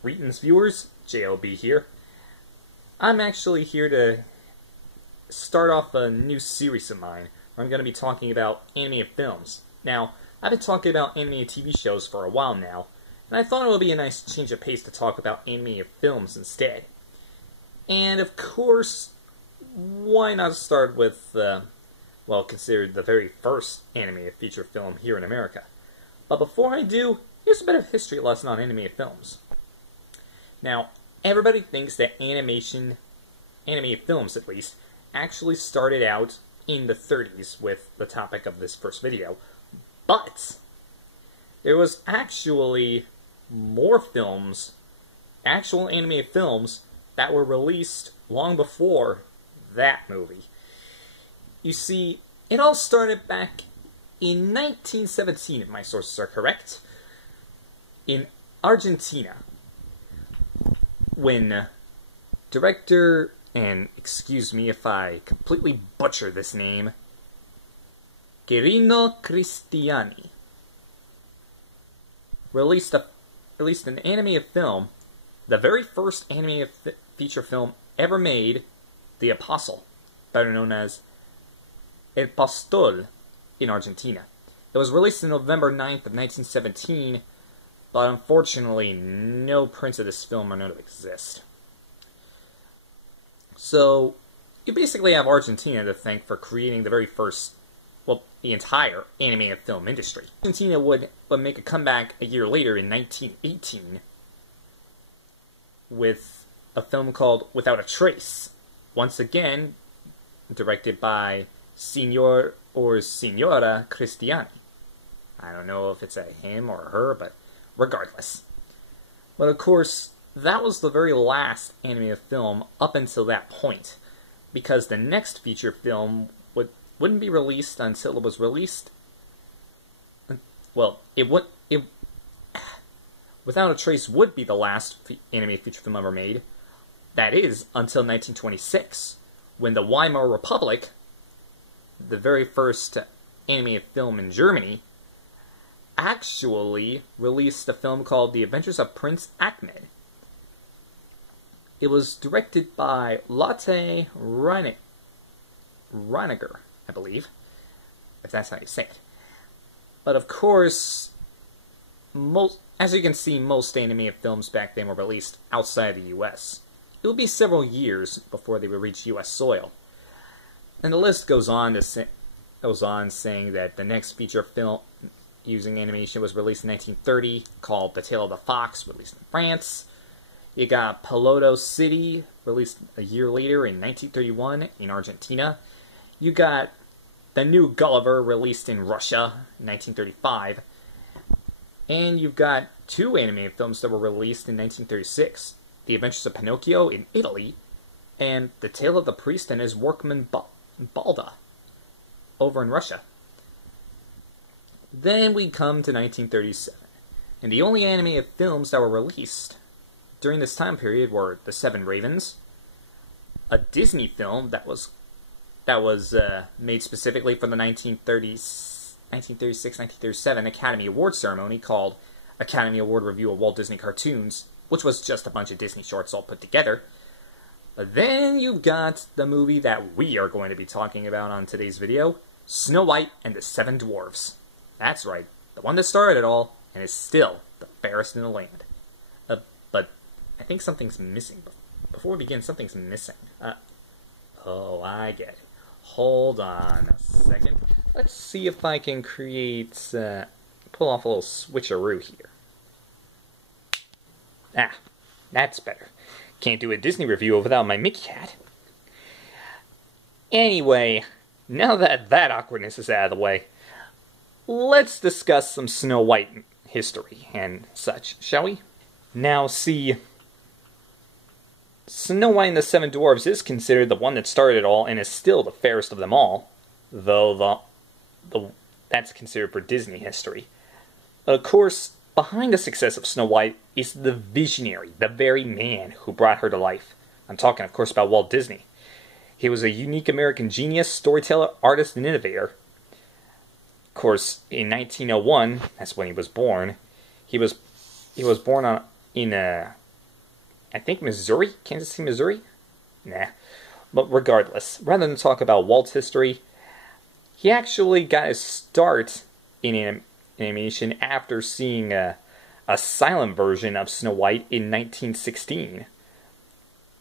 Greetings viewers, JLB here. I'm actually here to start off a new series of mine where I'm going to be talking about animated films. Now, I've been talking about animated TV shows for a while now, and I thought it would be a nice change of pace to talk about animated films instead. And of course, why not start with, well, considered the very first animated feature film here in America. But before I do, here's a bit of history lesson on animated films. Now, everybody thinks that animated films at least, actually started out in the 30s with the topic of this first video. But there was actually more films, actual animated films, that were released long before that movie. You see, it all started back in 1917, if my sources are correct, in Argentina, when director, and excuse me if I completely butcher this name, Quirino Cristiani, released an animated film, the very first animated feature film ever made, The Apostle, better known as El Pastor, in Argentina. It was released on November 9th of 1917, but unfortunately no prints of this film are known to exist. So, you basically have Argentina to thank for creating the very first, well, the entire animated film industry. Argentina would make a comeback a year later in 1918 with a film called Without a Trace, once again directed by Signor or Signora Cristiani. I don't know if it's a him or a her, but regardless. But of course, that was the very last animated film up until that point, because the next feature film wouldn't be released until it was released. Well, Without a Trace would be the last animated feature film ever made. That is, until 1926, when the Weimar Republic, the very first animated film in Germany, actually released a film called The Adventures of Prince Ahmed. It was directed by Lotte Reiniger, I believe, if that's how you say it. But of course, as you can see, most animated films back then were released outside the US. It would be several years before they would reach US soil. And the list goes on saying that the next feature film using animation was released in 1930, called The Tale of the Fox, released in France. You got Piloto City, released a year later in 1931 in Argentina. You got The New Gulliver, released in Russia in 1935. And you've got two animated films that were released in 1936. The Adventures of Pinocchio in Italy, and The Tale of the Priest and His Workman Balda over in Russia. Then we come to 1937, and the only animated films that were released during this time period were The Seven Ravens, a Disney film that was made specifically for the 1936-1937 Academy Award ceremony called Academy Award Review of Walt Disney Cartoons, which was just a bunch of Disney shorts all put together. But then you've got the movie that we are going to be talking about on today's video, Snow White and the Seven Dwarfs. That's right, the one that started it all, and is still the fairest in the land. But I think something's missing. Before we begin, something's missing. Oh, I get it. Hold on a second. Let's see if I can pull off a little switcheroo here. Ah, that's better. Can't do a Disney review without my Mickey hat. Anyway, now that awkwardness is out of the way, let's discuss some Snow White history and such, shall we? Now, see, Snow White and the Seven Dwarfs is considered the one that started it all and is still the fairest of them all, though that's considered for Disney history. But of course, behind the success of Snow White is the visionary, the very man who brought her to life. I'm talking, of course, about Walt Disney. He was a unique American genius, storyteller, artist, and innovator. Of course, in 1901, that's when he was born. He was born in I think Missouri? Kansas City, Missouri? Nah. But regardless, rather than talk about Walt's history, he actually got his start in animation after seeing a silent version of Snow White in 1916.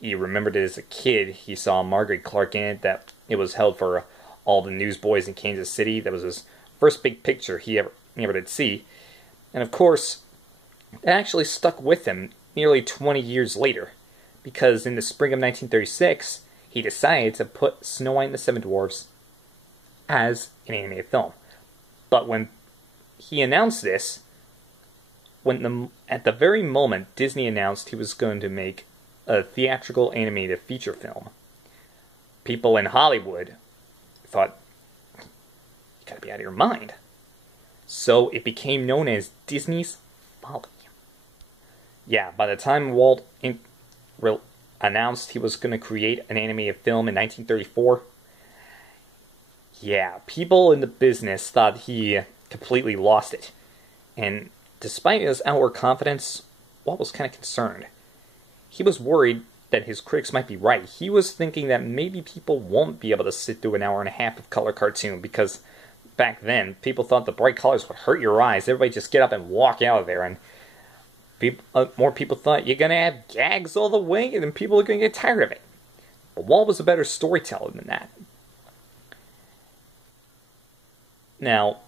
He remembered it as a kid. He saw Margaret Clark in it, that it was held for all the newsboys in Kansas City. That was his first big picture he ever did see. And of course, it actually stuck with him nearly 20 years later, because in the spring of 1936, he decided to put Snow White and the Seven Dwarfs as an animated film. But when he announced this, at the very moment Disney announced he was going to make a theatrical animated feature film, people in Hollywood thought, you gotta be out of your mind. So it became known as Disney's Folly. Yeah, by the time Walt announced he was going to create an animated film in 1934, yeah, people in the business thought he completely lost it. And despite his outward confidence, Walt was kind of concerned. He was worried that his critics might be right. He was thinking that maybe people won't be able to sit through an hour and a half of color cartoon, because back then, people thought the bright colors would hurt your eyes. Everybody just get up and walk out of there, and more people thought you're going to have gags all the way, and then people are going to get tired of it. But Walt was a better storyteller than that. Now,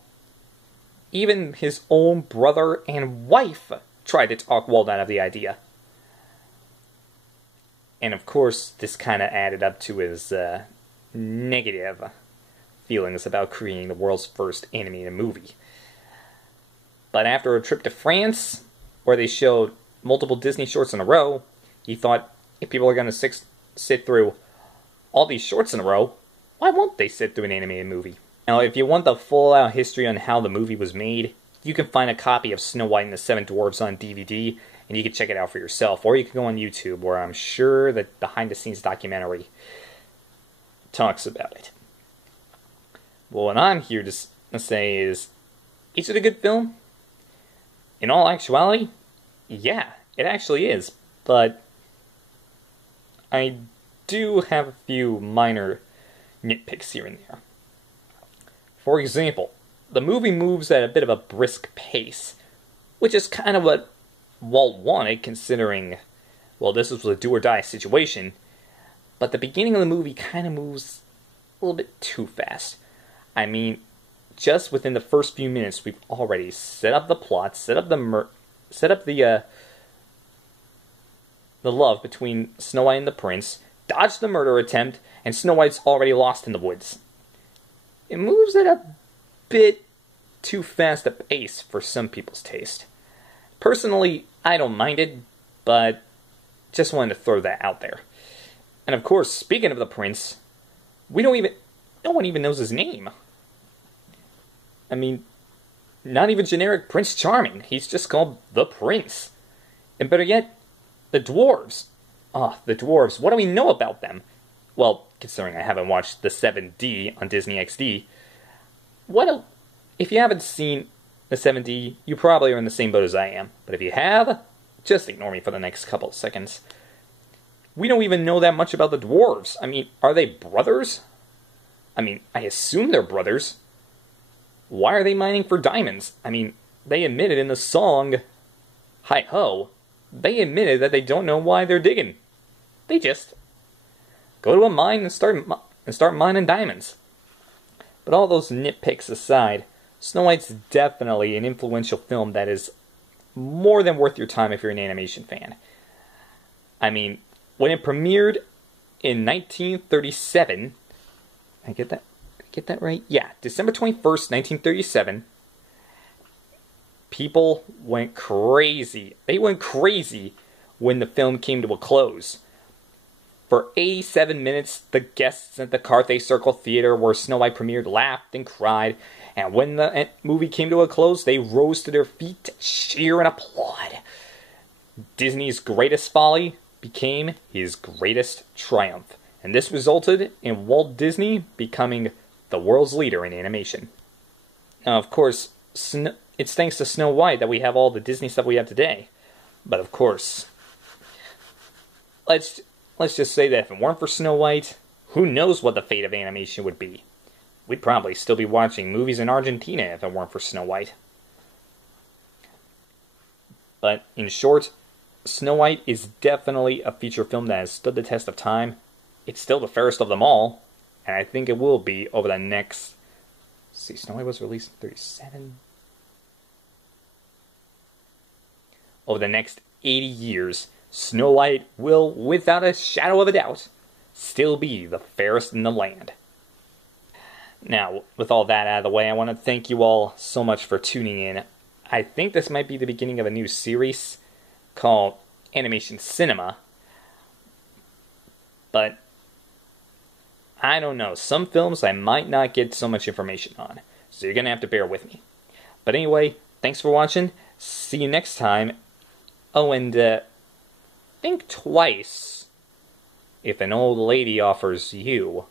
even his own brother and wife tried to talk Walt out of the idea. And of course, this kind of added up to his negative feelings about creating the world's first animated movie. But after a trip to France, where they showed multiple Disney shorts in a row, he thought, if people are going to sit through all these shorts in a row, why won't they sit through an animated movie? Now, if you want the full-out history on how the movie was made, you can find a copy of Snow White and the Seven Dwarfs on DVD, and you can check it out for yourself. Or you can go on YouTube, where I'm sure that behind-the-scenes documentary talks about it. Well, what I'm here to say is it a good film? In all actuality, yeah, it actually is. But I do have a few minor nitpicks here and there. For example, the movie moves at a bit of a brisk pace, which is kind of what Walt wanted, considering, well, this was a do-or-die situation, but the beginning of the movie kind of moves a little bit too fast. I mean, just within the first few minutes, we've already set up the plot, set up the love between Snow White and the prince, dodged the murder attempt, and Snow White's already lost in the woods. It moves at a bit too fast a pace for some people's taste. Personally, I don't mind it, but just wanted to throw that out there. And of course, speaking of the prince, no one even knows his name. I mean, not even generic Prince Charming. He's just called the Prince. And better yet, the dwarves. The dwarves. What do we know about them? Well, considering I haven't watched the 7D on Disney XD, if you haven't seen the 7D, you probably are in the same boat as I am. But if you have, just ignore me for the next couple of seconds. We don't even know that much about the dwarves. I mean, are they brothers? I mean, I assume they're brothers. Why are they mining for diamonds? I mean, they admitted in the song, Hi-Ho, they admitted that they don't know why they're digging. They just go to a mine and start mining diamonds. But all those nitpicks aside, Snow White's definitely an influential film that is more than worth your time if you're an animation fan. I mean, when it premiered in 1937, I get that right? Yeah, December 21st, 1937, people went crazy. They went crazy when the film came to a close. For 87 minutes, the guests at the Carthay Circle Theater where Snow White premiered laughed and cried, and when the movie came to a close, they rose to their feet to cheer and applaud. Disney's greatest folly became his greatest triumph, and this resulted in Walt Disney becoming the world's leader in animation. Now, of course, it's thanks to Snow White that we have all the Disney stuff we have today. But of course, let's just say that if it weren't for Snow White, who knows what the fate of animation would be. We'd probably still be watching movies in Argentina if it weren't for Snow White. But in short, Snow White is definitely a feature film that has stood the test of time. It's still the fairest of them all, and I think it will be over the next... See, Snow White was released in 1937. Over the next 80 years, Snow White will, without a shadow of a doubt, still be the fairest in the land. Now, with all that out of the way, I want to thank you all so much for tuning in. I think this might be the beginning of a new series called Animation Cinema. But I don't know. Some films I might not get so much information on. So you're going to have to bear with me. But anyway, thanks for watching. See you next time. Oh, and think twice if an old lady offers you